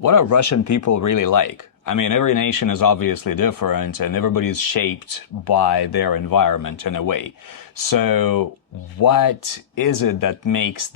what are Russian people really like? I mean, every nation is obviously different and everybody is shaped by their environment in a way. So what is it that makes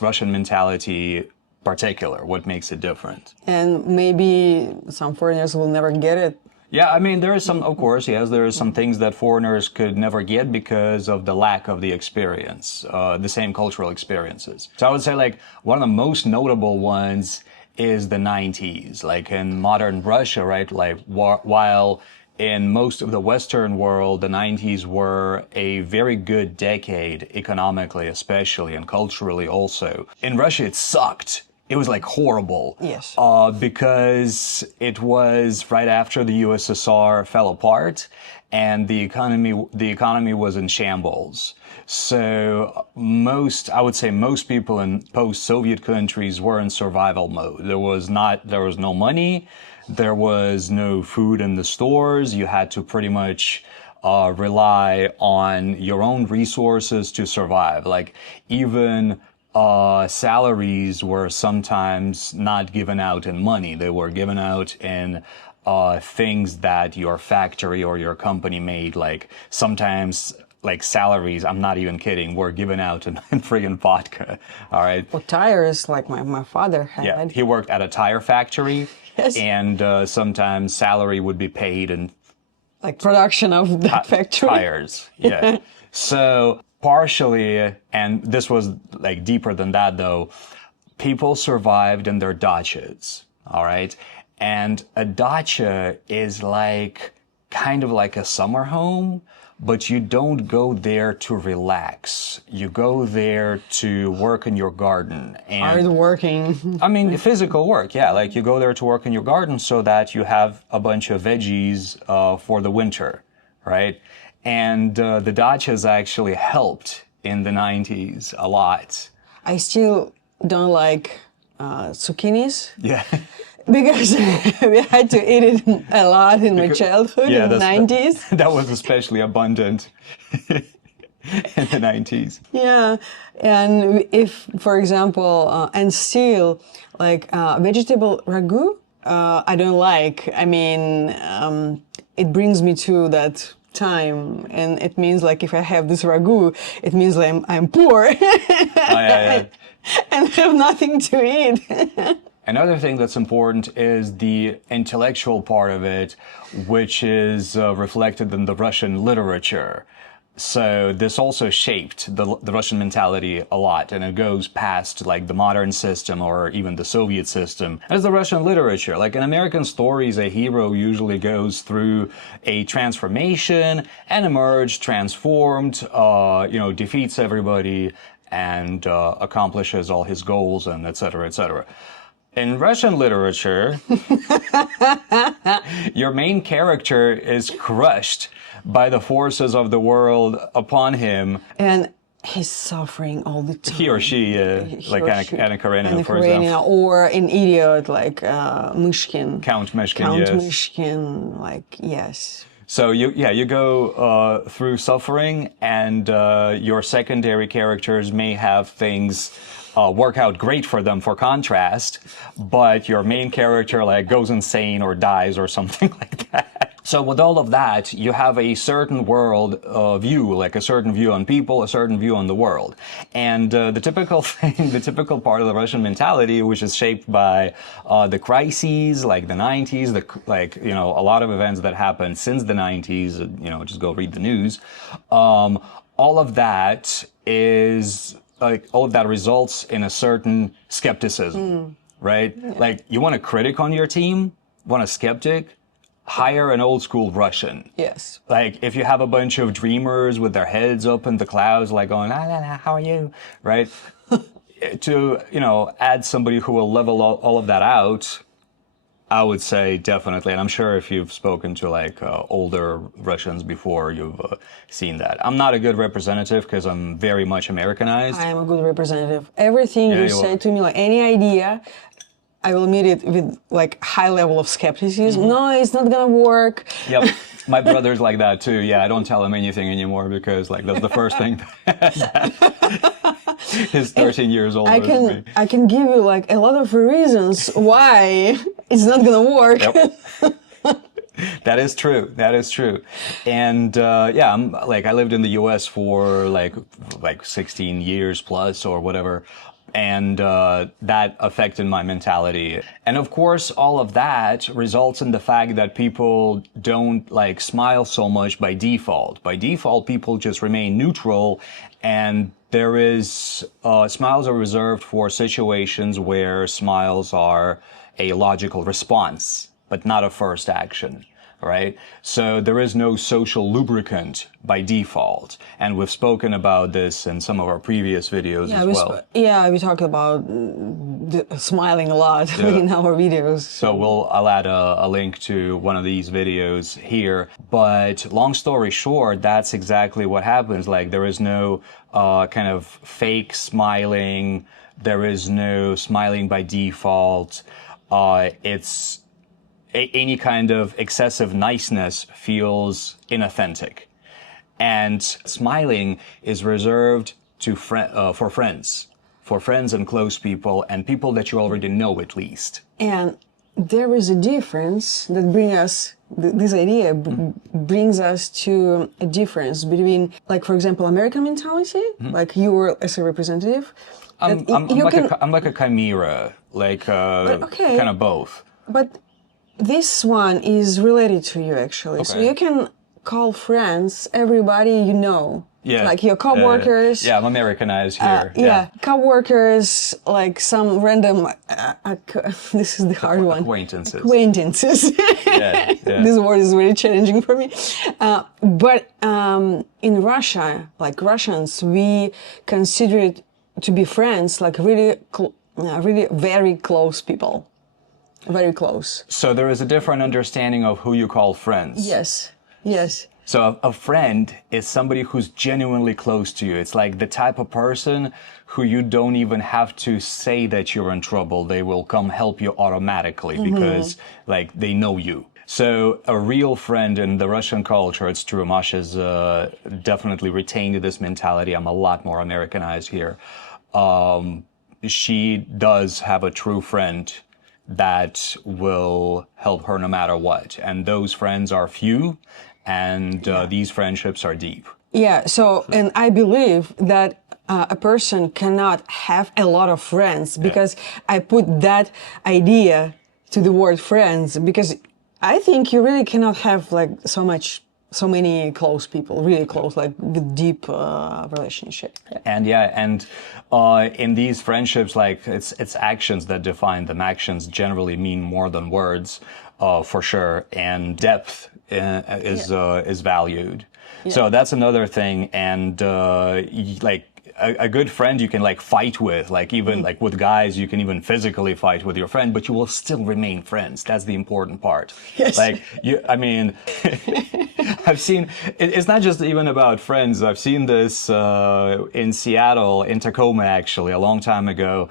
Russian mentality particular? What makes it different? And maybe some foreigners will never get it. Yeah, I mean, there is some, of course, yes, there is some things that foreigners could never get because of the lack of the experience, the same cultural experiences. So I would say, like, one of the most notable ones is the 90s. Like, in modern Russia, right, like, while in most of the Western world, the 90s were a very good decade, economically especially, and culturally also. In Russia, it sucked. It was like horrible. Yes. Because it was right after the USSR fell apart and the economy was in shambles. So I would say most people in post-Soviet countries were in survival mode. There was no money. There was no food in the stores. You had to pretty much rely on your own resources to survive. Like, even salaries were sometimes not given out in money. They were given out in things that your factory or your company made. Like, sometimes, like, salaries, I'm not even kidding, were given out in friggin' vodka. All right. Or tires, like my father had. Yeah, he worked at a tire factory. Yes. And sometimes salary would be paid in like production of that factory. Tires. Yeah. So partially, and this was like deeper than that though, people survived in their dachas, all right? And a dacha is like kind of like a summer home, but you don't go there to relax. You go there to work in your garden. And hard working. I mean, physical work, yeah. Like, you go there to work in your garden so that you have a bunch of veggies for the winter, right? And the dachas actually helped in the 90s a lot. I still don't like zucchinis. Yeah. Because we had to eat it a lot in my childhood in the 90s. That was especially abundant in the 90s. Yeah. And if, for example, and still, like vegetable ragu, I don't like. I mean, it brings me to that time, and it means like if I have this ragu, it means like I'm poor. Yeah. And have nothing to eat. Another thing that's important is the intellectual part of it, which is reflected in the Russian literature. So this also shaped the Russian mentality a lot, and it goes past like the modern system or even the Soviet system. As the Russian literature, like in American stories, a hero usually goes through a transformation and emerges transformed, defeats everybody and accomplishes all his goals and et cetera, et cetera. In Russian literature, your main character is crushed by the forces of the world upon him. And he's suffering all the time. He or she, like Anna Karenina, for example. Or an idiot like Myshkin. Count Myshkin, Count yes. Myshkin, like, yes. So you go through suffering, and your secondary characters may have things work out great for them for contrast, but your main character like goes insane or dies or something like that. So with all of that, you have a certain world view, like a certain view on people, a certain view on the world. And the typical thing, the typical part of the Russian mentality, which is shaped by the crises, like the 90s, a lot of events that happened since the 90s, just go read the news. All of that is, like, all of that results in a certain skepticism, right? Yeah. Like, you want a critic on your team, want a skeptic, hire an old school Russian. Yes. Like, if you have a bunch of dreamers with their heads up in the clouds, like going, how are you? Right? To, add somebody who will level all of that out, I would say definitely. And I'm sure if you've spoken to like older Russians before, you've seen that. I'm not a good representative because I'm very much Americanized. I am a good representative. Everything you say to me, like any idea, I will meet it with like high level of skepticism. Mm-hmm. No, it's not gonna work. Yep. My brother's like that too. Yeah, I don't tell him anything anymore because like that's the first thing He's 13 years older than me. I can give you like a lot of reasons why it's not gonna work. Yep. That is true. That is true. And yeah, I lived in the U.S. for like 16 years plus or whatever. And that affected my mentality. And of course, all of that results in the fact that people don't like smile so much by default. By default, people just remain neutral, and there is smiles are reserved for situations where smiles are a logical response, but not a first action. Right? So there is no social lubricant by default. And we've spoken about this in some of our previous videos as well. We talk about smiling a lot in our videos. So I'll add a link to one of these videos here. But long story short, that's exactly what happens. Like there is no kind of fake smiling. There is no smiling by default. It's any kind of excessive niceness feels inauthentic. And smiling is reserved to for friends and close people and people that you already know at least. And there is a difference that this idea brings us to a difference between, like, for example, American mentality, like you were as a representative. I'm like a chimera, like kind of both. But this one is related to you, actually. Okay. So you can call friends everybody you know. Yeah. Like your coworkers. Yeah, I'm Americanized here. Coworkers, like some random, this is the hard one. Acquaintances. Yeah. This word is really challenging for me. But in Russia, like Russians, we consider it to be friends, like really very close people. Very close. So there is a different understanding of who you call friends. Yes. So a friend is somebody who's genuinely close to you. It's like the type of person who you don't even have to say that you're in trouble. They will come help you automatically because like they know you. So a real friend in the Russian culture, it's true, Masha's definitely retained this mentality. I'm a lot more Americanized here. She does have a true friend that will help her no matter what. And those friends are few, and these friendships are deep. Yeah, so, and I believe that a person cannot have a lot of friends because I put that idea to the word friends, because I think you really cannot have like so many close people, really close, like with deep relationship. And in these friendships, like it's actions that define them. Actions generally mean more than words, for sure. And depth is valued. Yeah. So that's another thing. And a good friend you can like fight with, like even like with guys, you can even physically fight with your friend, but you will still remain friends. That's the important part. Yes. Like I've seen, it's not just even about friends. I've seen this in Seattle, in Tacoma, actually, a long time ago.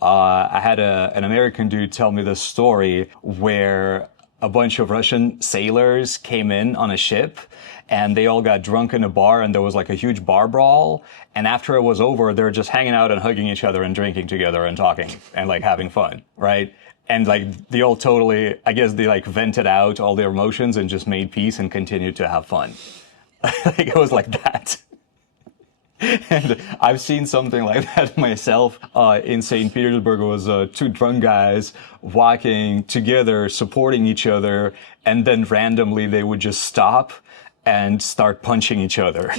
I had an American dude tell me this story where a bunch of Russian sailors came in on a ship and they all got drunk in a bar and there was like a huge bar brawl. And after it was over, they're just hanging out and hugging each other and drinking together and talking and like having fun, right? And like they all totally, I guess they like vented out all their emotions and just made peace and continued to have fun. Like it was like that. And I've seen something like that myself. In St. Petersburg, it was two drunk guys walking together, supporting each other, and then randomly they would just stop and start punching each other.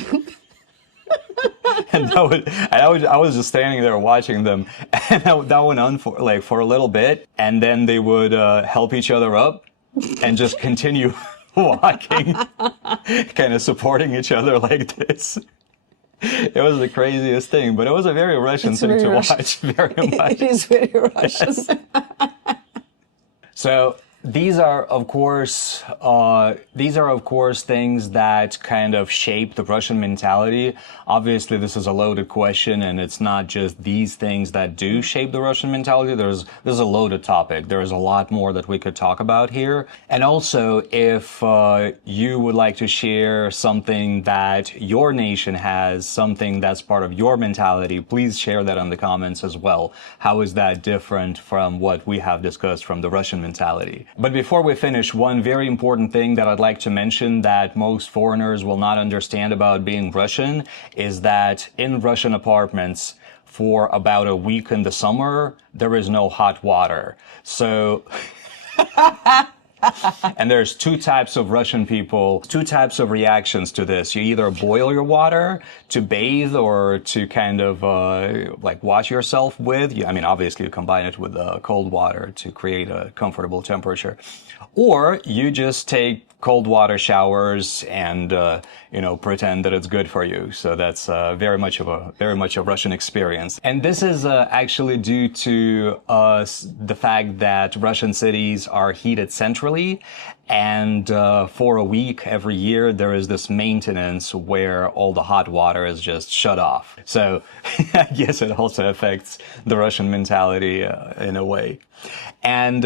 And I was just standing there watching them, and that went on for a little bit, and then they would help each other up and just continue walking, kind of supporting each other like this. It was the craziest thing, but it was a very Russian thing to watch. Very much. It is very Russian. Yes. So These are, of course, things that kind of shape the Russian mentality. Obviously, this is a loaded question, and it's not just these things that do shape the Russian mentality. This is a loaded topic. There is a lot more that we could talk about here. And also, if you would like to share something that your nation has, something that's part of your mentality, please share that in the comments as well. How is that different from what we have discussed from the Russian mentality? But before we finish, one very important thing that I'd like to mention that most foreigners will not understand about being Russian is that in Russian apartments, for about a week in the summer, there is no hot water. So, and there's two types of Russian people, two types of reactions to this. You either boil your water to bathe or to kind of like wash yourself with. I mean, obviously you combine it with cold water to create a comfortable temperature. Or you just take cold water showers and pretend that it's good for you. So that's very much a Russian experience. And this is actually due to the fact that Russian cities are heated centrally, and for a week every year there is this maintenance where all the hot water is just shut off. So I guess it also affects the Russian mentality in a way. And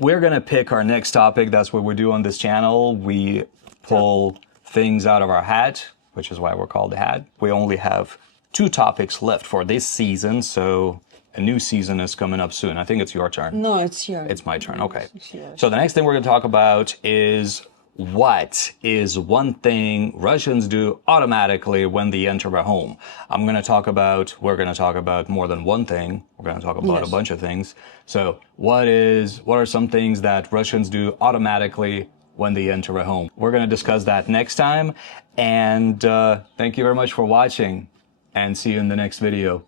we're going to pick our next topic. That's what we do on this channel. We pull things out of our hat, which is why we're called the Hat. We only have 2 topics left for this season, so a new season is coming up soon. I think it's your turn. No, it's yours. It's my turn, okay. Yes. So the next thing we're going to talk about is what is one thing Russians do automatically when they enter a home. we're going to talk about more than one thing. We're going to talk about a bunch of things. So what are some things that Russians do automatically when they enter a home? We're going to discuss that next time. And thank you very much for watching, and see you in the next video.